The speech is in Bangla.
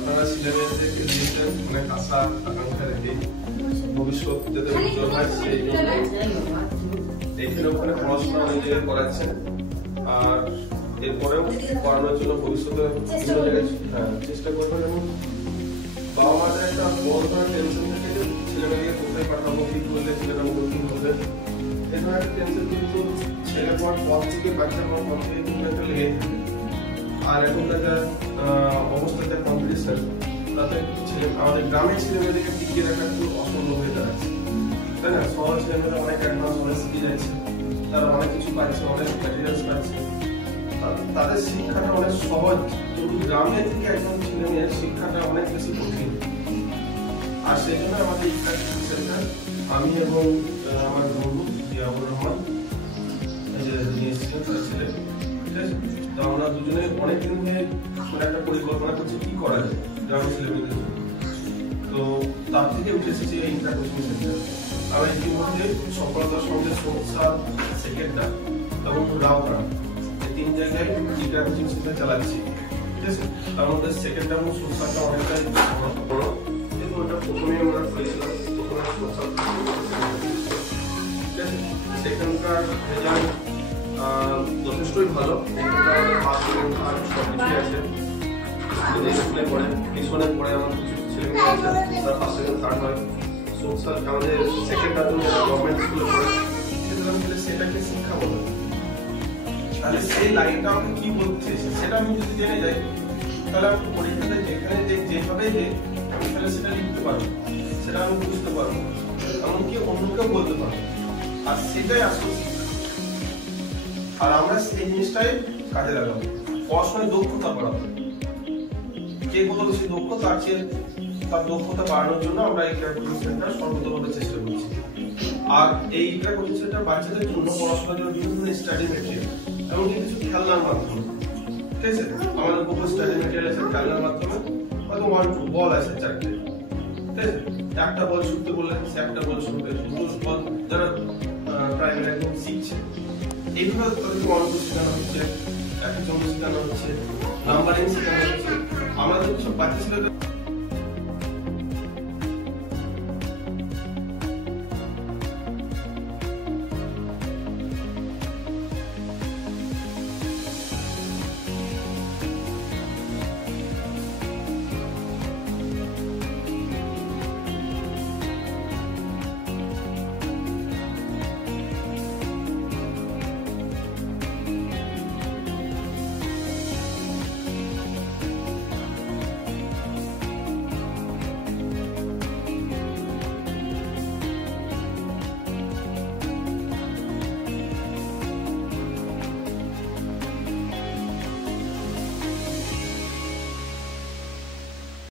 আপনারা সিলেবাসকে দিয়েছেন অনেক আশা আকাঙ্ক্ষা রেখে ভবিষ্যৎ যাতে উজ্জ্বল হয় সেই জন্য এখানে ওখানে পড়াশোনা অনেক জায়গায় করাচ্ছেন আর এরপরেও পড়ানোর জন্য ভবিষ্যতে বিভিন্ন জায়গায় চেষ্টা করবেন এবং বাবা মাদের একটা বড় ধরনের টেনশন থাকে যে ছেলেমেয়েকে কোথায় পাঠাবো কি করলে ছেলেরা উন্নতি হবে এই ধরনের একটা টেনশন কিন্তু ছেলে পড়ার পর থেকে বাচ্চা পড়ার পর থেকে কিন্তু একটা লেগে থাকে আর এখনকার যা অবস্থা যা কম্পিটিশন তাতে ছেলে আমাদের গ্রামের ছেলেমেয়েদেরকে টিকিয়ে রাখা একটু অসম্ভব হয়ে দাঁড়াচ্ছে তাই না শহর ছেলেমেয়েরা অনেক অ্যাডভান্স অনেক স্কিল আছে তারা অনেক কিছু পাচ্ছে অনেক ম্যাটেরিয়ালস পাচ্ছে তাদের শিক্ষাটা অনেক সহজ কিন্তু গ্রামের থেকে একদম ছেলেমেয়ের শিক্ষাটা অনেক বেশি কঠিন আর সেই জন্য আমাদের ইন্টারন্যাশনাল সেন্টার আমি এবং আমার বন্ধু জিয়াউর রহমান নিয়ে এসেছিলাম তার ছেলে ঠিক আছে তো আমরা দুজনে অনেকদিন ধরে মানে একটা পরিকল্পনা করছি কি করা যায় গ্রামের ছেলেমেয়েদের জন্য তো তার থেকে উঠে এসেছি এই ইন্টার কোচিং সেন্টার আমরা ইতিমধ্যে সফলতার সঙ্গে সংস্থা সেকেন্ডার এবং রাউতারা এই তিন জায়গায় ইন্টার কোচিং সেন্টার চালাচ্ছি ঠিক আছে তার মধ্যে সেকেন্ডার এবং সংস্থাটা অনেকটাই বড় কিন্তু ওটা প্রথমে আমরা করেছিলাম প্রথমে সংস্থা ঠিক আছে সেখানকার রেজাল্ট যথেষ্টই ভালো আছে স্কুলে পড়ে মিশনের পরে আমার কিছু ছেলেমেয়ে আছে তারা ফার্স্ট সেকেন্ড থার্ড হয় সোশ্যাল আমাদের সেকেন্ড টার্ম যারা গভর্নমেন্ট স্কুলে পড়ে সেটাকে শিক্ষা বলে তাহলে সেই লাইনটা আমাকে কি বলছে সেটা আমি যদি জেনে যাই তাহলে আমি পরীক্ষাতে যেখানে যেভাবে যে আমি তাহলে সেটা লিখতে পারবো সেটা আমি বুঝতে পারবো এমনকি অন্যকেও বলতে পারবো আর সেটাই আসল আর আমরা সেই জিনিসটাই কাজে লাগাবো পড়াশোনায় দক্ষতা বাড়াবো কে কত বেশি দক্ষ তার চেয়ে তার দক্ষতা বাড়ানোর জন্য আমরা এই ক্রিয়া কোচিং সেন্টার সর্বতভাবে চেষ্টা করছি আর এই ক্রিয়া কোচিং সেন্টার বাচ্চাদের জন্য পড়াশোনার জন্য বিভিন্ন ধরনের স্টাডি ম্যাটেরিয়াল এবং কিছু খেলনার মাধ্যমে ঠিক আছে আমাদের বহু স্টাডি ম্যাটেরিয়াল আছে খেলনার মাধ্যমে হয়তো 1-2 বল আছে 4টে ঠিক আছে একটা বল ছুটতে বললে সে একটা বল ছুটবে দুটো বল যারা প্রাইমারি একদম শিখছে এইভাবে তাদেরকে অঙ্ক শেখানো হচ্ছে একই জন্য শেখানো হচ্ছে নাম্বারিং শেখানো হচ্ছে আমাদের সব বাচ্চা ছেলেদের